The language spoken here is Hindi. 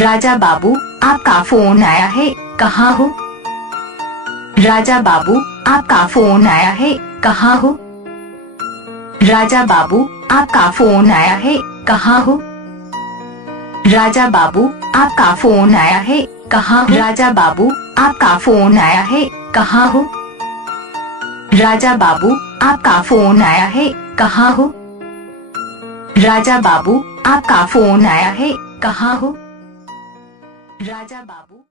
राजा बाबू, आपका फोन आया है, कहाँ हो? राजा बाबू, आपका फोन आया है, कहाँ हो? राजा बाबू, आपका फोन आया है, कहाँ हो? राजा बाबू, आपका फोन आया है, कहाँ हो? राजा बाबू, आपका फोन आया है, कहाँ हो? राजा बाबू, आपका फोन आया है, कहाँ हो? राजा बाबू, आपका फोन आया है, कहाँ हो? राजा बाबू।